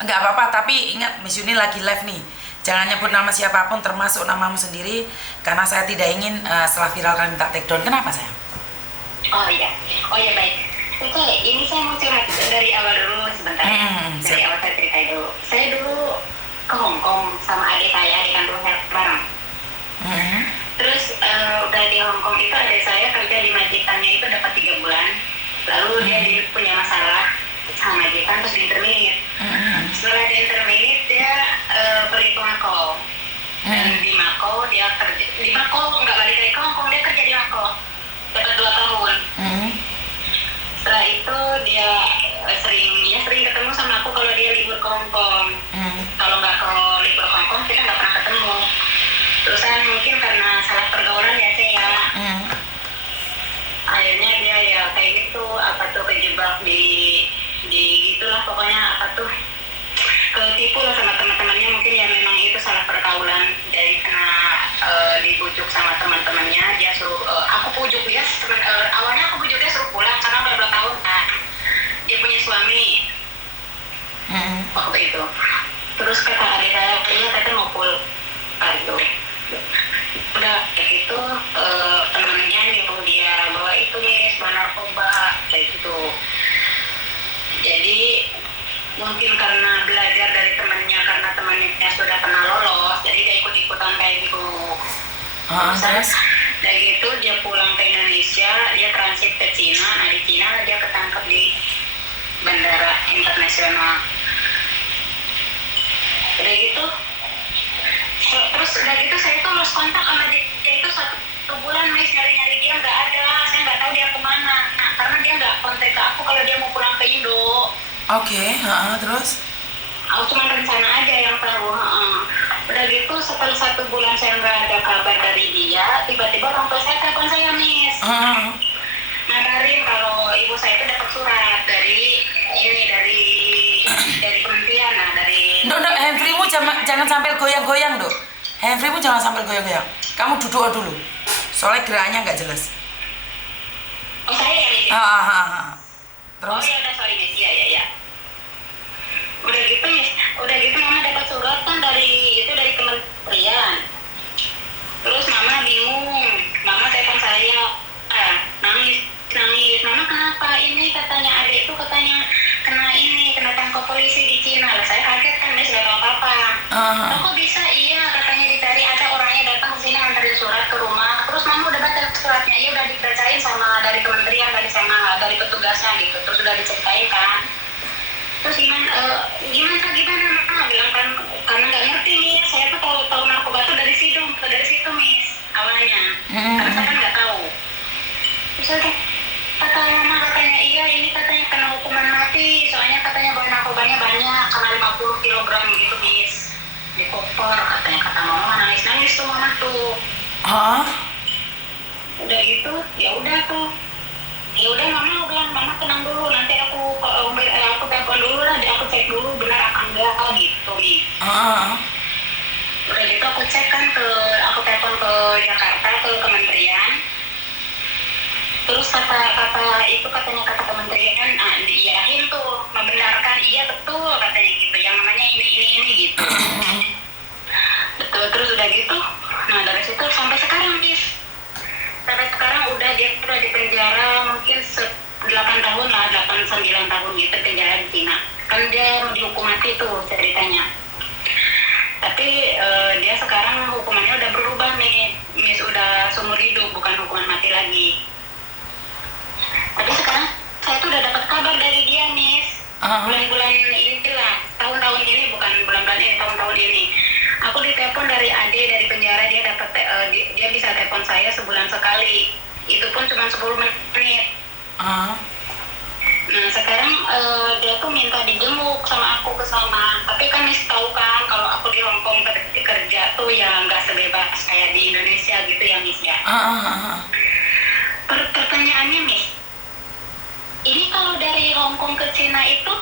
Enggak apa-apa, tapi ingat Miss Yuni lagi live nih. Jangan nyebut nama siapapun termasuk namamu sendiri karena saya tidak ingin setelah viral kalian minta take down. Kenapa sayang? Oh iya, oh iya baik. Oke, ini saya mau curhat dari awal dulu sebentar ya. Dari awal saya cerita dulu. Saya dulu ke Hong Kong sama adik saya, adik kandung saya bareng. Terus udah di Hong Kong itu adik saya kerja di majikannya itu dapat 3 bulan. Lalu dia punya masalah sama majikan terus di interminate. Setelah di interminate dia pergi ke Makau. Dan di Makau dia kerja di Makau, nggak balik lagi ke Hong Kong, dia kerja di Makau dapat 2 tahun. Setelah itu dia sering ketemu sama aku kalau dia libur ke Hong Kong. Kalau nggak ke libur ke Hong Kong kita nggak pernah ketemu. Terusan mungkin karena salah pergaulan ya saya. Akhirnya dia ya kayak gitu, apa tuh kejebak di gitulah pokoknya apa tuh ketipu lah sama teman-temannya, mungkin ya memang itu salah pergaulan. Jadi kena dibujuk sama teman-temannya, dia suruh aku pujuk dia awalnya aku pujuk dia suruh pulang karena udah 2 tahun kan dia punya suami waktu itu. Terus kata adik saya kayaknya tete mau pulang gitu. Udah kayak gitu temennya nyuruh dia bawa itu nih bahan narkoba kayak gitu. Jadi mungkin karena belajar dari temannya, karena temannya sudah pernah lolos, jadi dia ikut-ikutan kayak gitu. Terus dari gitu dia pulang ke Indonesia, dia transit ke Cina. Nah di Cina dia ketangkep di bandara internasional. Udah gitu terus udah gitu saya tuh lost kontak sama dia itu 1 bulan Miss, nyari-nyari dia nggak ada, saya nggak tahu dia kemana. Nah, karena dia nggak kontak ke aku kalau dia mau pulang ke Indo. Oke, terus? Aku cuma rencana aja yang tahu. Udah gitu setelah 1 bulan saya nggak ada kabar dari dia, tiba-tiba orang tua saya telepon saya Miss, ngabarin kalau ibu saya itu dapat surat dari kementerian. Nah dari handphonemu jangan sampai goyang-goyang dok. Handphonemu jangan sampai goyang-goyang. Kamu duduk dulu. Soalnya gerakannya nggak jelas. Oh saya yang ini. Terus? Oh ya udah sorry Miss, ya. Udah gitu mama dapat surat kan dari kementerian. Terus mama bingung, mama telepon saya, nangis. Mama kenapa? Ini katanya adik itu katanya kena tangkap polisi di Cina. Lah saya kaget kan Miss, nggak tahu apa-apa. Kok bisa? Iya katanya dicari, ada orangnya datang ke sini nganterin surat ke rumah. Terus mama udah baca suratnya, iya udah dibacain sama dari kementerian, dari petugasnya gitu. Terus udah diceritain kan. Terus gimana mama bilang kan karena nggak ngerti nih, saya tuh tahu narkoba tuh dari situ Miss awalnya. Karena saya kan nggak tahu. Terus kata mama katanya iya ini katanya kena hukuman mati, soalnya katanya bawa narkobanya banyak, kena 50 kilogram gitu Miss di koper katanya. Kata mama nangis tuh mama tuh. Udah gitu ya udah mama bilang mama tenang dulu, nanti aku telepon dulu lah, aku cek dulu benar apa enggak gitu Miss. Udah gitu aku telepon ke Jakarta ke kementerian. Terus kata kementerian diiyahin tuh, membenarkan iya betul katanya gitu, yang namanya ini gitu. Betul. Terus udah gitu nah dari situ sampai sekarang Miss, dia udah di penjara mungkin 8 tahun lah, 8-9 tahun gitu penjara di Cina. Kan dia dihukum mati tuh ceritanya. Tapi dia sekarang hukumannya udah berubah nih Miss, udah seumur hidup, bukan hukuman mati lagi. Tapi sekarang saya tuh udah dapat kabar dari dia Miss, bulan-bulan ini lah, tahun-tahun ini, bukan bulan-bulan ini, tahun-tahun ini. Aku ditelepon dari Ade dari penjara, dia bisa telepon saya sebulan sekali. Itu pun cuma 10 menit. Nah sekarang dia tuh minta dijenguk sama aku ke sana. Tapi kan Miss tahu kan kalau aku di Hong Kong kerja tuh ya nggak sebebas kayak di Indonesia gitu ya Miss ya. Pertanyaannya Miss, ini kalau dari Hong Kong ke Cina itu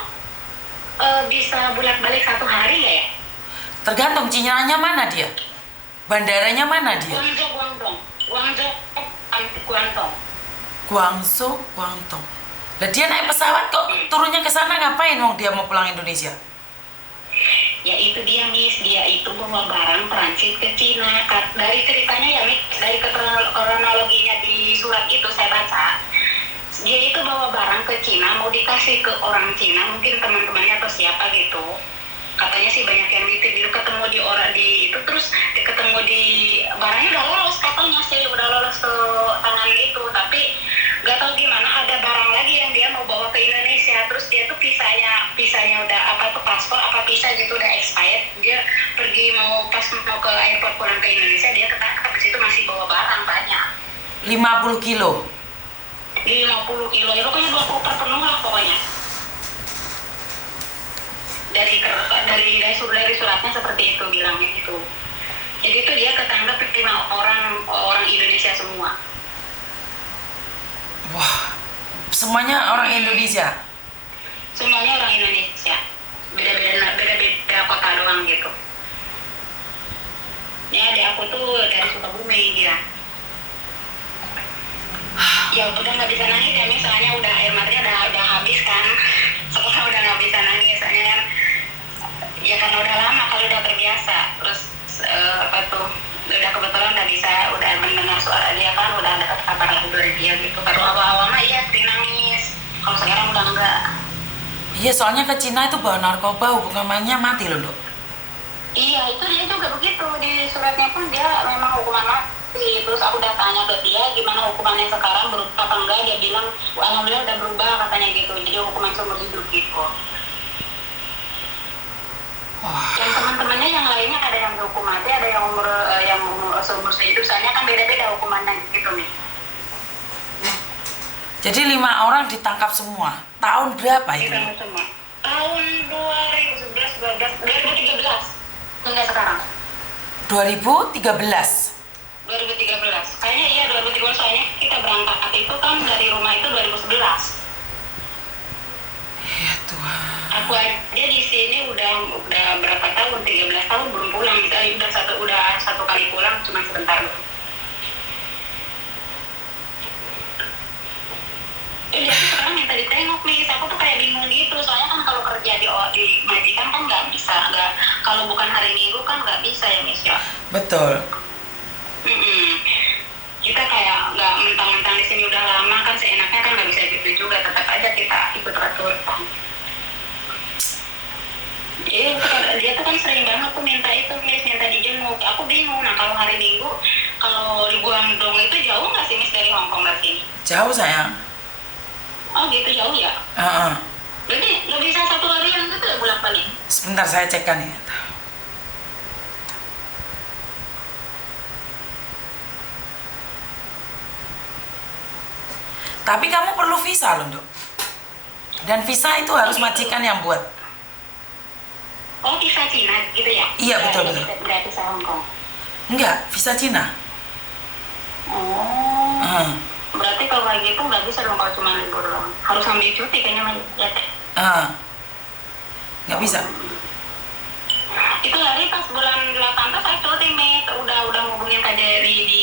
bisa bolak-balik 1 hari nggak ya? Tergantung Cinanya mana dia. Bandaranya mana dia? Guangzhou, Guangdong. Lah dia naik pesawat kok turunnya ke sana ngapain wong dia mau pulang Indonesia? Ya itu dia Miss, dia itu bawa barang transit ke Cina. Dari ceritanya ya Miss, dari kronologinya di surat itu saya baca, dia itu bawa barang ke Cina, mau dikasih ke orang Cina, mungkin teman-temannya atau siapa gitu. Katanya sih banyak yang nitip, dia ketemu di orang di itu, terus dia ketemu di barangnya udah lolos, katanya sih udah lolos ke tangan itu, tapi nggak tahu gimana ada barang lagi yang dia mau bawa ke Indonesia, terus dia tuh visanya udah apa tuh paspor apa visa gitu udah expired, dia pergi mau ke airport pulang ke Indonesia, dia ketangkap di situ masih bawa barang banyak. 50 kilo. 50 kilo, itu kan 2 koper penuh lah pokoknya. Dari suratnya seperti itu bilangnya gitu. Jadi itu dia ketangkap 5 orang Indonesia semua. Wah, semuanya orang Indonesia. Semuanya orang Indonesia. Beda kota doang gitu. Ya adik aku tuh dari Sukabumi dia. Ya udah nggak bisa nangis ya misalnya udah air matanya udah habis kan. Sekarang udah nggak bisa nangis soalnya kan ya karena udah lama kalau udah terbiasa, terus udah kebetulan udah bisa udah mendengar suara dia kan, udah ada kabar lagu dari dia gitu. Baru awal-awal mah iya sering nangis, kalau sekarang udah enggak. Iya, soalnya ke Cina itu bawa narkoba, hukumannya mati loh, Dok. Iya, itu dia juga begitu, di suratnya pun dia memang hukuman mati. Terus aku udah tanya ke dia gimana hukumannya sekarang, berubah apa enggak, dia bilang alhamdulillah udah berubah katanya gitu, jadi hukuman seumur hidup gitu. Yang teman-temannya yang lainnya ada yang dihukum mati, ada yang umur seumur hidup, soalnya kan beda-beda hukumannya gitu nih. Jadi 5 orang ditangkap semua. Tahun berapa itu? Ditangkap semua. Tahun 2011, 2013 hingga sekarang. 2013. 2013. Kayaknya iya 2013, soalnya kita berangkat itu kan dari rumah itu 2011. Ya Tuhan. Aku aja di sini udah berapa tahun, 13 tahun belum pulang. Udah satu kali pulang cuma sebentar. Dia tuh sekarang minta ditengok nih, aku tuh kayak bingung gitu, soalnya kan kalau kerja di majikan kan nggak bisa, kalau bukan hari Minggu kan nggak bisa ya Miss ya. Betul. Kita kayak nggak mentang-mentang di sini udah lama kan seenaknya kan nggak bisa gitu juga, tetap aja kita ikut aturan. Dia tuh kan sering banget tuh minta itu Miss, minta dijenguk. Aku bingung, nah kalau hari Minggu, kalau di Guangdong itu jauh nggak sih Miss dari Hong Kong dari sini? Jauh sayang. Oh gitu, jauh ya? Berarti nggak bisa satu harian gitu ya bolak-balik? Sebentar saya cekkan ya. Tapi kamu perlu visa loh, Dok. Dan visa itu harus majikan yang buat. Oh, visa Cina gitu ya? Iya, betul. Nggak visa Hong Kong? Enggak, visa Cina. Oh. Berarti kalau kayak gitu nggak bisa dong kalau cuma libur doang. Harus ambil cuti kayaknya ya. Nggak bisa. Itu hari pas bulan 18 saya cuti nih, udah ngubungin KJRI di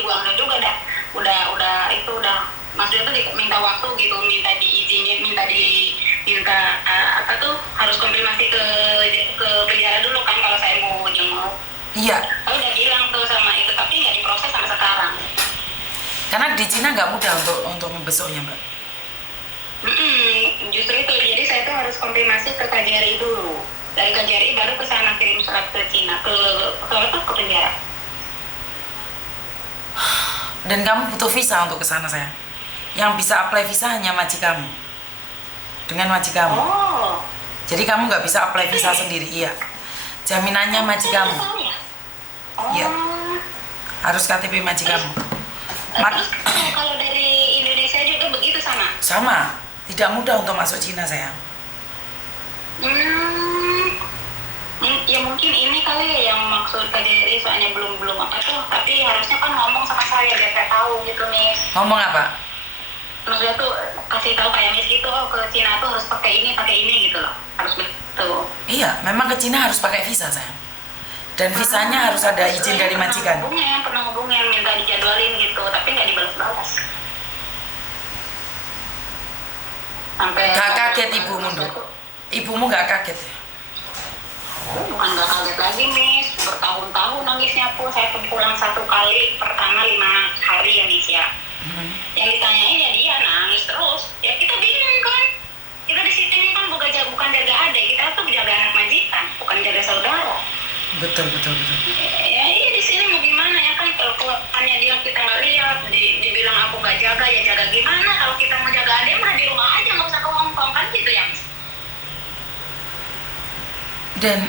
Guangdong juga dah. Udah maksudnya tuh minta waktu gitu, minta diizinin, minta harus konfirmasi ke penjara dulu kan kalau saya mau jenguk. Iya. Saya udah bilang tuh sama itu, tapi nggak diproses sampai sekarang. Karena di Cina nggak mudah untuk membesuknya, Mbak. Justru itu, jadi saya tuh harus konfirmasi ke KJRI dulu. Dari KJRI baru ke sana kirim surat ke Cina, ke penjara. Dan kamu butuh visa untuk ke sana, sayang. Yang bisa apply visa hanya majikanmu. Dengan majikanmu. Oh. Jadi kamu nggak bisa apply visa sendiri, iya. Jaminannya majikanmu. Iya. Harus KTP majikanmu. Terus kalau dari Indonesia juga begitu sama? Sama, tidak mudah untuk masuk Cina sayang. Ya mungkin ini kali ya yang maksud KJRI, soalnya belum apa tuh, tapi harusnya kan ngomong sama saya biar saya tahu gitu Miss. Ngomong apa? Maksudnya tuh kasih tahu kayak Miss gitu, ke Cina tuh harus pakai ini gitu loh, harus betul. Iya, memang ke Cina harus pakai visa sayang. Dan visanya harus ada izin dari majikan. Pernah hubungin minta dijadwalin gitu, tapi nggak dibalas-balas. Gak kaget ibumu, Dok? Ibumu gak kaget ya? bukan nggak kaget lagi, Miss. Bertahun-tahun nangisnya pun. Saya pun pulang 1 kali, pertama 5 hari ya, Miss ya. Yang ditanyain ya dia nangis terus. Ya kita bingung kan. Kita di sini kan bukan jaga adik, kita tuh jaga anak majikan, bukan jaga saudara. Betul. Ya iya di sini mau gimana ya kan, kalau keluarnya dia kita nggak lihat, dibilang aku nggak jaga, ya jaga gimana? Kalau kita mau jaga adik mah di rumah aja, nggak usah ke Hongkong kan gitu ya, Miss. Dan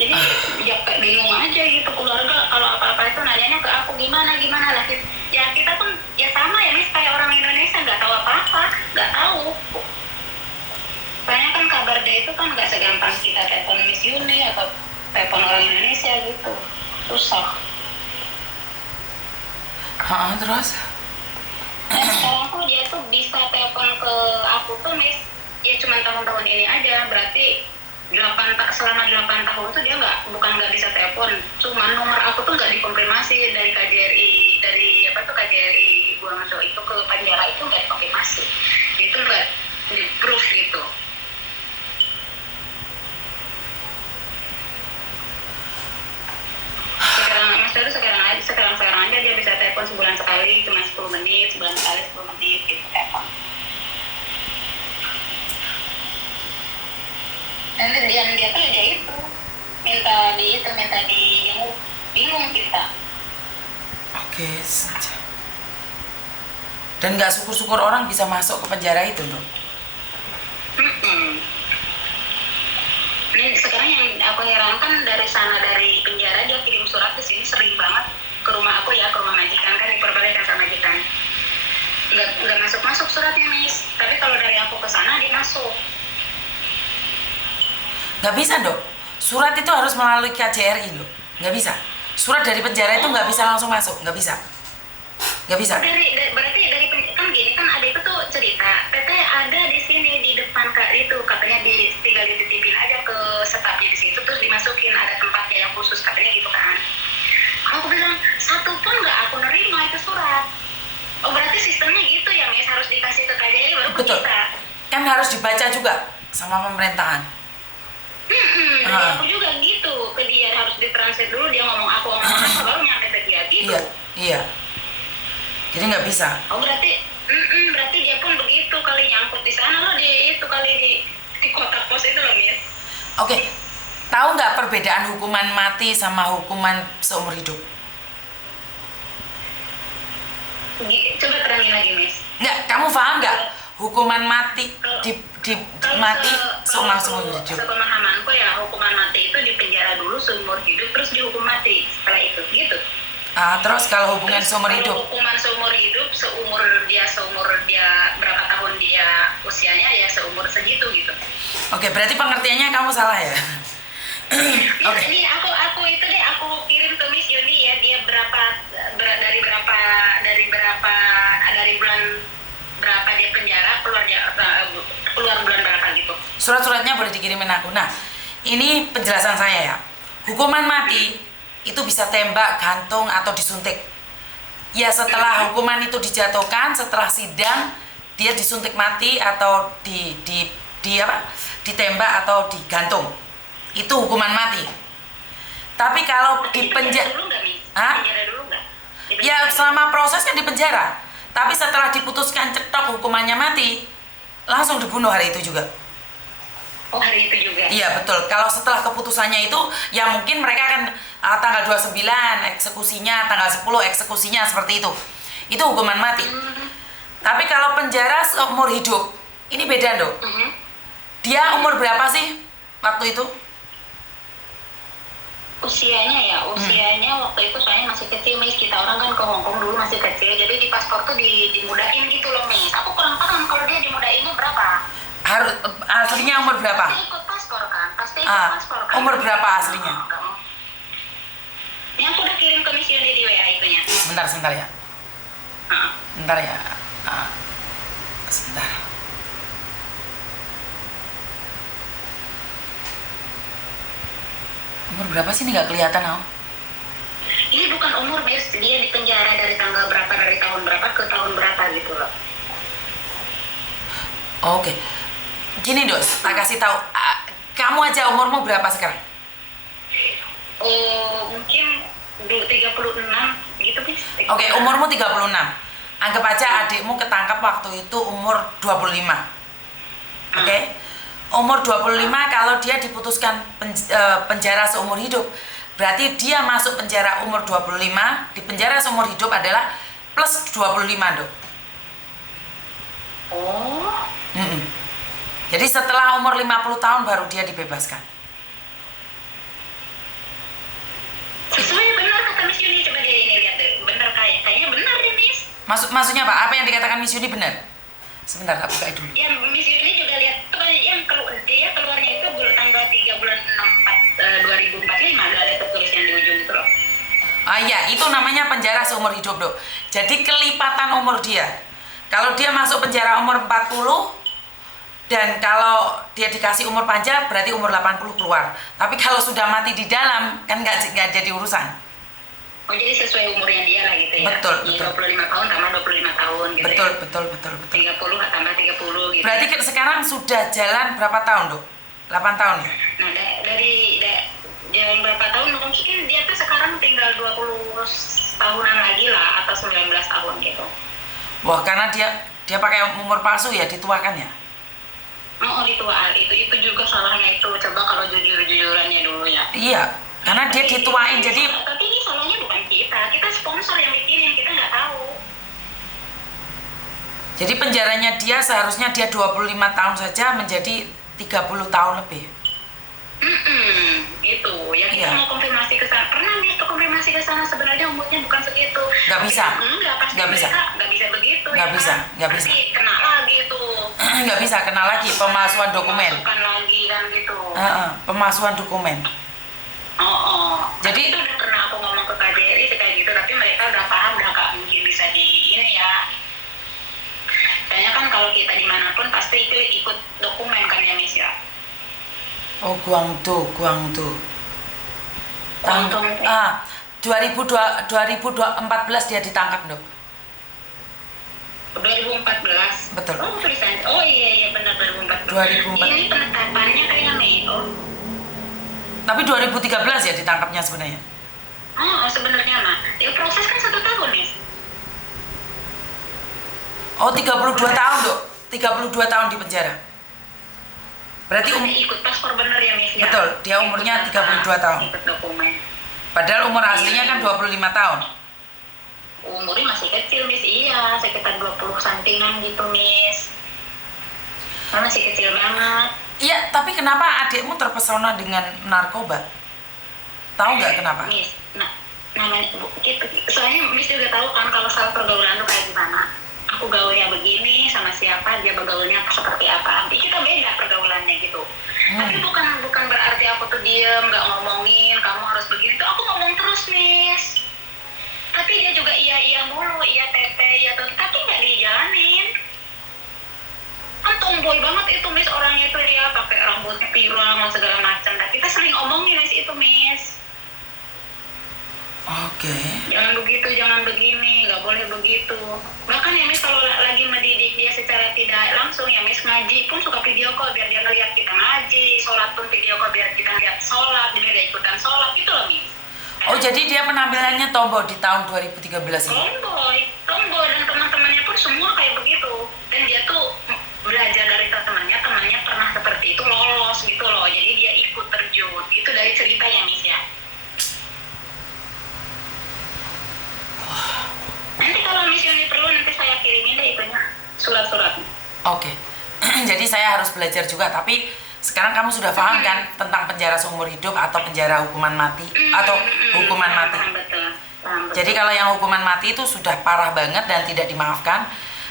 Jadi ya kayak bingung aja gitu, keluarga kalau apa-apa itu nanyanya ke aku gimana lah. Ya kita pun ya sama ya, Miss, kayak orang Indonesia, nggak tahu apa-apa, nggak tahu. Soalnya kan kabar dia itu kan nggak segampang kita telepon Miss Yuni atau telepon orang Indonesia gitu, susah. Terus? Dan sekarang tuh dia tuh bisa telepon ke aku tuh, Miss, ya cuma tahun-tahun ini aja, berarti selama 8 tahun tuh dia bukan nggak bisa telepon, cuma nomor aku tuh nggak dikonfirmasi dari KJRI, dari KJRI Ibu Amasyo itu ke penjara itu nggak dikonfirmasi, itu nggak di-proof gitu. Sekarang aja dia bisa telepon sebulan sekali, cuma 10 menit, sebulan sekali 10 menit gitu telepon. Dan dia tuh aja itu minta dijenguk, bingung kita. Oke. Dan nggak syukur-syukur orang bisa masuk ke penjara itu, dong? Ini sekarang yang aku herankan, dari penjara dia kirim surat ke sini sering banget ke rumah aku ya, ke rumah majikan kan, diperbolehkan sama majikan. Nggak masuk suratnya, Miss. Tapi kalau dari aku ke sana dia masuk. Nggak bisa, Dok. Surat itu harus melalui KJRI, loh. Nggak bisa. Surat dari penjara itu nggak bisa langsung masuk, nggak bisa. Berarti kan gini kan, adik itu tuh cerita, teteh ada di sini di depan Kak itu, katanya tinggal dititipin aja ke stafnya di situ, terus dimasukin ada tempatnya yang khusus, katanya gitu kan. Aku bilang, satu pun nggak aku nerima itu surat. Oh berarti sistemnya gitu ya, Miss, harus dikasih ke KJRI baru ke Betul. kita. Kan harus dibaca juga sama pemerintahan. Dari aku juga gitu, ke dia harus ditranslate dulu, dia ngomong apa baru nyampe ke dia gitu. Iya. Jadi nggak bisa. Oh berarti dia pun begitu kali, nyangkut di sana loh, di itu kali di kotak pos itu loh, Miss. Oke. Tahu nggak perbedaan hukuman mati sama hukuman seumur hidup? Coba terangin lagi, Miss. Nggak, kamu paham nggak? Hukuman mati mati seumur hidup. Sepemahamanku ya, hukuman mati itu di penjara dulu seumur hidup, terus dihukum mati setelah itu, gitu. Terus kalau hubungan seumur hidup? Hukuman seumur hidup, seumur dia berapa tahun dia usianya ya seumur segitu gitu. Oke, berarti pengertiannya kamu salah ya? Oke. Jadi aku itu deh aku kirim ke Miss Yuni ya, dia dari bulan berapa dia penjara, keluar bulan berapa gitu. Surat-suratnya boleh dikirimin aku. Nah, ini penjelasan saya ya. Hukuman mati itu bisa tembak, gantung, atau disuntik. Ya setelah hukuman itu dijatuhkan, setelah sidang, dia disuntik mati atau ditembak atau digantung. Itu hukuman mati. Tapi kalau di penjara dulu nggak, Miss? Penjara dulu nggak? Ya selama proses kan di penjara. Tapi setelah diputuskan cetok hukumannya mati, langsung dibunuh hari itu juga. Oh hari itu juga? Iya betul. Kalau setelah keputusannya itu, ya mungkin mereka akan tanggal 29 eksekusinya, tanggal 10 eksekusinya, seperti itu. Itu hukuman mati. Tapi kalau penjara seumur hidup, ini beda, Dok. Dia umur berapa sih waktu itu? Usianya waktu itu soalnya masih kecil, Miss. Kita orang kan ke Hongkong dulu masih kecil, jadi di paspor tuh dimudahin gitu loh, Miss. Aku kurang paham kalau dia dimudahinnya berapa. Harus aslinya umur berapa? Pasti ikut paspor kan? Umur berapa aslinya? Ini aku udah kirim ke Miss Yuni di WA itunya. Sebentar ya. Sebentar ya. Sebentar. Umur berapa sih, ini nggak kelihatan, Au? Ini bukan umur, Miss. Dia di penjara dari tanggal berapa, dari tahun berapa ke tahun berapa gitu loh. Oke. Gini, Dos, tak kasih tahu. kamu aja umurmu berapa sekarang? Oh, mungkin 36 gitu, Miss. Oke, umurmu 36. Anggap aja adikmu ketangkap waktu itu umur 25. Oke? Umur 25 kalau dia diputuskan penjara seumur hidup, berarti dia masuk penjara umur 25, di penjara seumur hidup adalah plus 25, Dok. Oh. Jadi setelah umur 50 tahun baru dia dibebaskan. Sesuai benar kata Miss Yuni, coba dia ini lihat deh. Benar kayaknya benar deh, Miss. Maksudnya Pak, apa yang dikatakan Miss Yuni benar? Sebentar, tak buka dulu. Ya, Miss Yuni juga lihat yang dia keluarnya itu tanggal 3 bulan 6 2045, ada tertulis yang di ujung itu loh. Iya, itu namanya penjara seumur hidup, Dok. Jadi kelipatan umur dia. Kalau dia masuk penjara umur 40, dan kalau dia dikasih umur panjang berarti umur 80 keluar. Tapi kalau sudah mati di dalam kan nggak jadi urusan. Oh, jadi sesuai umurnya dia lah gitu ya. Betul, jadi betul. 25 tahun tambah 25 tahun gitu. Betul, ya. betul. 30 tambah 30 gitu. Berarti sekarang sudah jalan berapa tahun, Dok? 8 tahun ya? Nah, dari jalan berapa tahun mungkin dia tuh sekarang tinggal 20 tahunan lagi lah atau 19 tahun gitu. Wah, karena dia pakai umur palsu ya, dituakan ya? Oh, dituakan. Itu juga salahnya itu. Coba kalau jujur-jujurannya dulu ya. Iya, karena dia dituain jadi. Tapi ini salahnya bukan kita sponsor yang bikinin, kita nggak tahu. Jadi penjaranya dia seharusnya dia 25 tahun saja menjadi 30 tahun lebih. Itu ya kita Iya. mau konfirmasi ke sana. Pernah nih ke konfirmasi ke sana sebenarnya umurnya bukan segitu. Nggak bisa. Enggak, pasti Nggak bisa. mereka nggak bisa begitu. Nggak ya bisa, kan? nggak bisa. Pasti kena lagi itu. Nggak bisa kena lagi pemalsuan dokumen. Masukkan lagi kan gitu. Pemalsuan dokumen. Jadi Jadi- itu udah pernah aku ngomong ke KJRI kayak gitu, tapi mereka udah paham, udah nggak mungkin bisa di ini ya. Kayaknya kan kalau kita dimanapun pasti ikut dokumen kan ya, Miss ya. Oh, Guangzhou. Guangzhou. 2014 dia ditangkap, Dok. 2014. Betul. Oh, tulisan. Oh iya benar 2014. 2014. Ini penetapannya kayak Mei. Tapi 2013 ya ditangkapnya sebenarnya. Oh, sebenarnya mah. Ya proses kan 1 tahun, Miss. Oh, 32 tahun, Dok. 32 tahun di penjara. Berarti Ikut paspor bener ya, Miss ya. Betul, dia umurnya 32 tahun. Ikut dokumen. Padahal umur aslinya kan 25 tahun. Umurnya masih kecil, Miss. Iya, sekitar 20 sampingan gitu, Miss. Masih kecil banget. Iya, tapi kenapa adikmu terpesona dengan narkoba? Tahu nggak kenapa? Miss, namanya gitu. Soalnya Miss juga tahu kan kalau soal pergaulan tuh kayak gimana. Aku gaulnya begini sama siapa, dia bergaulnya seperti apa. Jadi kita beda pergaulannya gitu. Tapi bukan berarti aku tuh diem, nggak ngomongin, kamu harus begini tuh. Aku ngomong terus, Miss. Tapi dia juga iya mulu, iya teteh, iya tuh. Tapi nggak dijalanin. Kan tomboy banget itu, Miss, orangnya itu dia pakai rambutnya pirang segala macam. Nah, kita sering omongin, Miss, itu, Miss. Oke. Jangan begitu, jangan begini, nggak boleh begitu. Bahkan ya Miss kalau lagi mendidik dia secara tidak langsung ya Miss, ngaji pun suka video call biar dia ngeliat kita ngaji, sholat pun video call biar kita lihat sholat, biar dia ikutan sholat gitu loh Miss. Oh, jadi dia penampilannya tomboy di tahun 2013 ini. Tomboy dan teman-temannya pun semua kayak begitu. Dan dia tuh belajar dari temannya pernah seperti itu, lolos gitu loh. Jadi dia ikut terjun. Itu dari cerita ya Miss ya. Nanti kalau Miss Yuni perlu nanti saya kirimin deh itunya, surat-suratnya. Oke. Jadi saya harus belajar juga, tapi sekarang kamu sudah paham kan tentang penjara seumur hidup atau penjara hukuman mati atau hukuman mati. Paham betul. Jadi kalau yang hukuman mati itu sudah parah banget dan tidak dimaafkan.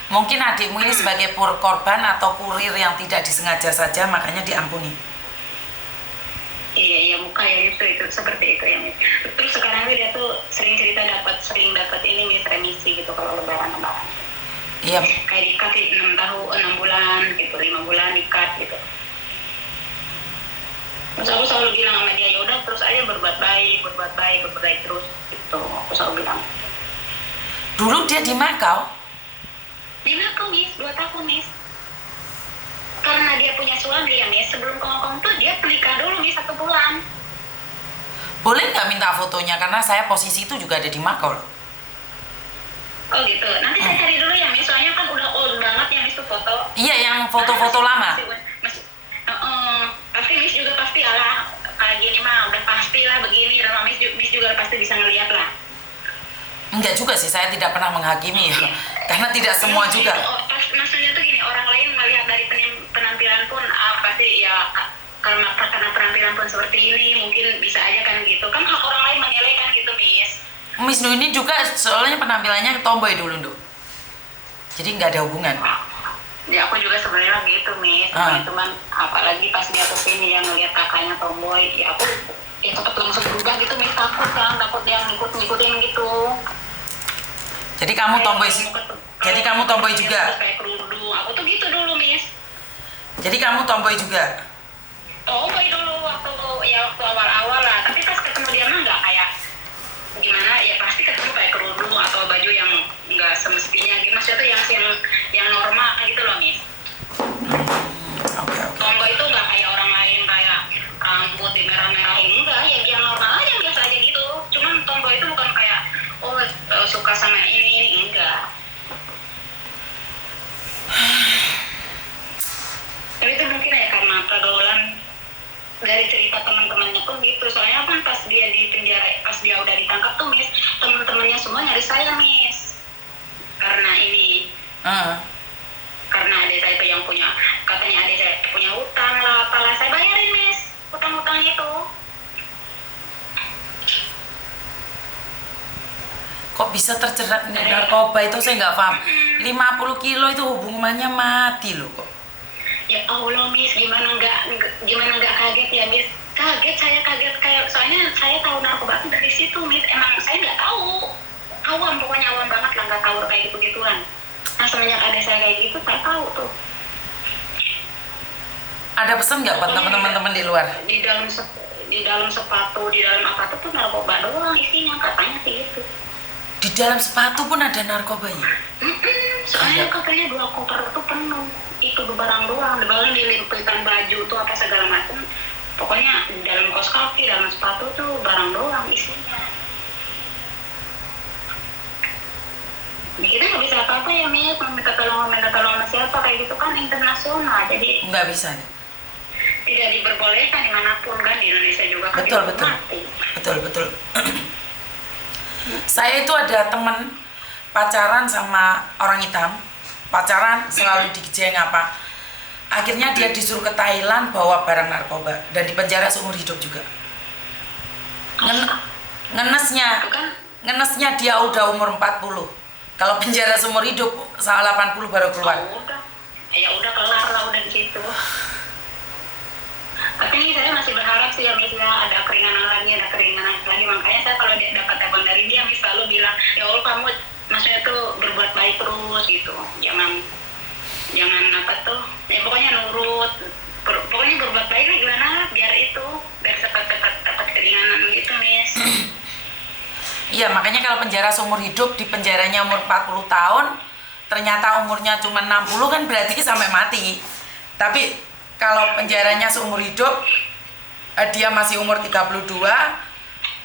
Mungkin adikmu ini sebagai korban atau kurir yang tidak disengaja saja, makanya diampuni. Iya muka ya itu seperti itu ya Miss. Terus sekarang dia tuh sering dapat ini Miss, remisi gitu kalau lebaran. Iya. Kayak dikat 6 bulan gitu, 5 bulan dikat gitu. Terus aku selalu bilang sama dia, yaudah terus aja berbuat baik terus gitu. Aku selalu bilang. Dulu dia di Makau. Di Makau Miss, 2 tahun Miss. karena dia punya suami ya Miss, sebelum ke Hongkong tuh dia menikah dulu Miss 1 bulan. Boleh nggak minta fotonya, karena saya posisi itu juga ada di Makau loh. Oh gitu, nanti saya cari dulu ya Miss, soalnya kan udah old banget ya Miss tuh foto. Iya, yang foto-foto lama. Pasti Miss juga pasti ala kayak gini mah udah pasti lah begini, dan Miss juga pasti bisa ngeliat lah. Enggak juga sih, saya tidak pernah menghakimi ya, karena tidak semua juga. Maksudnya tuh gini, orang lain melihat dari penampilan pun pasti ya karena penampilan pun seperti ini mungkin bisa aja kan gitu kan, hak orang lain menilai kan gitu Miss. Miss Nu ini juga soalnya penampilannya tomboy dulu Ndu, jadi nggak ada hubungan. Ya aku juga sebenarnya gitu Miss, cuman apalagi pas dia kesini yang ngeliat kakaknya tomboy, ya aku ya cepet langsung berubah gitu Miss, takut dia ngikutin gitu. Jadi kamu tomboy, jadi kamu tomboy juga. Kayak kerudung, aku tuh gitu dulu Miss. Jadi kamu tomboy juga. Tomboy dulu waktu awal-awal lah, tapi pas ketemu dia mah nggak kayak gimana ya, pasti ketemu kayak kerudung atau baju yang nggak semestinya gitu, maksudnya tuh yang normal gitu loh Miss. Oke. Tomboy itu nggak kayak orang lain kayak rambut di merah-merahin, enggak, ya yang normal aja, yang biasa aja gitu. Cuman tomboy itu bukan kayak suka sama ini enggak. Tapi itu mungkin ya karena pergaulan dari cerita teman-temannya pun gitu. Soalnya kan pas dia di penjara, pas dia udah ditangkap tuh Miss, teman-temannya semua nyari saya Miss. Karena ini. Karena adik saya itu yang punya, katanya adik saya punya hutang lah, apalah, saya bayarin Miss hutang-hutang itu. Kok bisa terjerat narkoba itu saya nggak paham. 50 kilo itu hubungannya mati loh kok. Ya Allah Miss, gimana nggak kaget ya Miss? Saya kaget kayak, soalnya saya tahu narkoba itu dari situ Miss. Emang saya nggak tahu, pokoknya awam banget lah, nggak tahu kayak gitu-gituan. Nah semenjak ada saya kayak gitu, saya tahu tuh. Ada pesan nggak buat teman-teman di luar? Di dalam sepatu, di dalam apa tuh narkoba doang isinya, katanya sih gitu. Di dalam sepatu pun ada narkobanya? Soalnya katanya 2 koper itu penuh, itu barang doang, barang dilimpitan baju tuh apa segala macam. Pokoknya di dalam kaos kaki, dalam sepatu tuh barang doang isinya. Kita nggak bisa apa-apa ya Miss, minta tolong sama siapa kayak gitu kan internasional, jadi nggak bisa. Tidak diperbolehkan dimanapun kan, di Indonesia juga kan. Betul. Saya itu ada temen pacaran sama orang hitam, pacaran selalu dikejeng apa. Akhirnya dia disuruh ke Thailand bawa barang narkoba dan dipenjara seumur hidup juga. Ngenesnya dia udah umur 40. Kalau penjara seumur hidup, 80 baru keluar. Ya udah kelar lah, udah di situ. Tapi ini saya masih berharap sih ya Miss, ada keringanan lagi. Makanya saya kalau dapat telepon dari dia, Miss selalu bilang, ya Allah kamu maksudnya tuh berbuat baik terus gitu. Jangan apa tuh, ya pokoknya nurut. Pokoknya berbuat baik lah gimana, biar cepat dapat keringanan gitu Miss. Iya, makanya kalau penjara seumur hidup, di penjaranya umur 40 tahun, ternyata umurnya cuma 60 kan berarti sampai mati. Tapi kalau penjaranya seumur hidup, dia masih umur 32,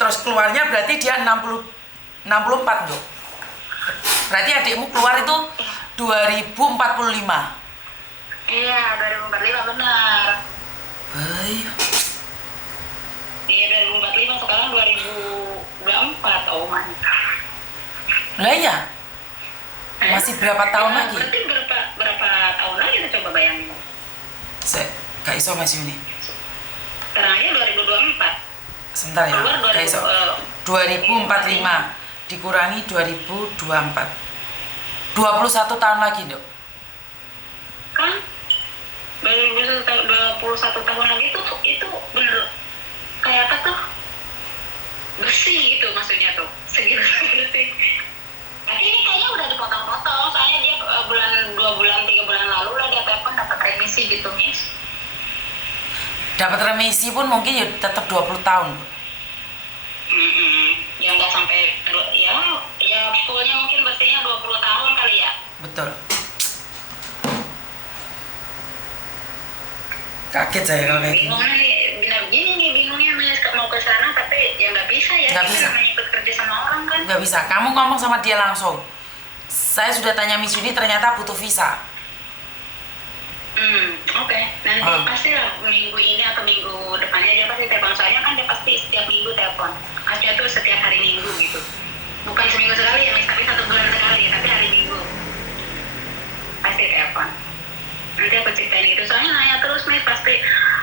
terus keluarnya berarti dia 64 tuh. Berarti adikmu keluar itu 2045. Iya, 2045 benar. Baik. Iya, 2045, sekarang 2024, oh my. Lah ya? Masih berapa tahun lagi? Berarti berapa tahun lagi kita coba bayangin. Saya gak iso Mas Yuni. Sekarang aja 2024. Sebentar ya, gak iso. 2045 dikurangi 2024. 21 tahun lagi, Dok. Kan? 21 tahun lagi itu bener kayak apa tuh? Bersih gitu maksudnya tuh. Segitu bersih. Tapi ini kayaknya udah dipotong-potong, soalnya dia 2 bulan 3 bulan lalu lah dia telepon dapat remisi gitu Miss. Dapat remisi pun mungkin ya tetap 20 tahun. Ya nggak sampai ya fullnya mungkin bersihnya 20 tahun kali ya. Betul. Kaget saya kalau kayak gini. Bingungnya nih, gini nih bingungnya mau ke sana tapi ya nggak bisa ya. Nggak Kita bisa. namanya ikut kerja sama orang kan. Nggak bisa. Kamu ngomong sama dia langsung. Saya sudah tanya Miss Yuni, ternyata butuh visa. Oke. Nanti pasti lah minggu ini atau minggu depannya dia pasti telepon. Soalnya kan dia pasti setiap minggu telepon. Aslinya tuh setiap hari minggu gitu. Bukan seminggu sekali ya, Miss, tapi 1 bulan sekali, tapi hari minggu pasti telepon. Nanti aku ceritain gitu. Soalnya nanya terus, Miss, pasti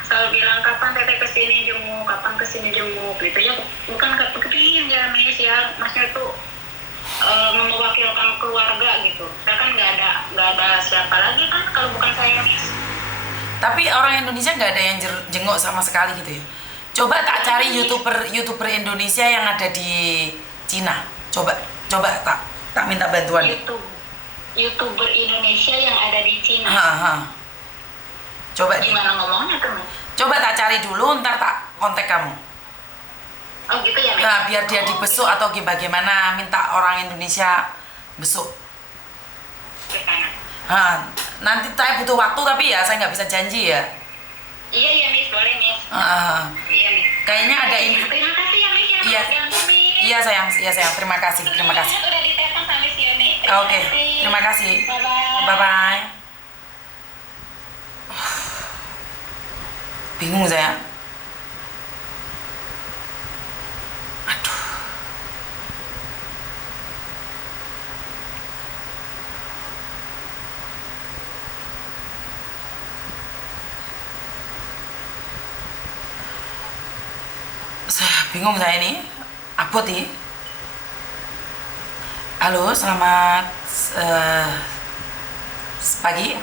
selalu bilang kapan teteh kesini jenguk, kapan kesini jenguk gitu ya. Bukan kepingin ya, Miss, ya. Maksudnya tuh mewakilkan keluarga gitu. Saya kan nggak ada siapa lagi kan kalau bukan saya, Miss. Tapi orang Indonesia nggak ada yang jenguk sama sekali gitu ya. Coba tak cari youtuber Indonesia yang ada di Cina. Coba tak minta bantuan deh. YouTuber Indonesia yang ada di Cina. Coba deh. Gimana ngomongnya tuh, Miss? Coba tak cari dulu, ntar tak kontak kamu. Oh gitu ya, Miss? Nah, biar dia dibesuk atau bagaimana, minta orang Indonesia besuk. Ke sana. Nanti saya butuh waktu tapi ya saya nggak bisa janji ya. Iya, Miss, boleh, Miss. Iya, Miss. Kayaknya ada info. Terima kasih ya, Miss, yang Iya. ganggu, Miss. Iya sayang, terima kasih. Udah ditelepon sama Miss Yuni. Oke, terima kasih. Bye-bye. Bye. Bingung saya. Aduh. Bingung saya ini. Abot nih. Halo, selamat pagi.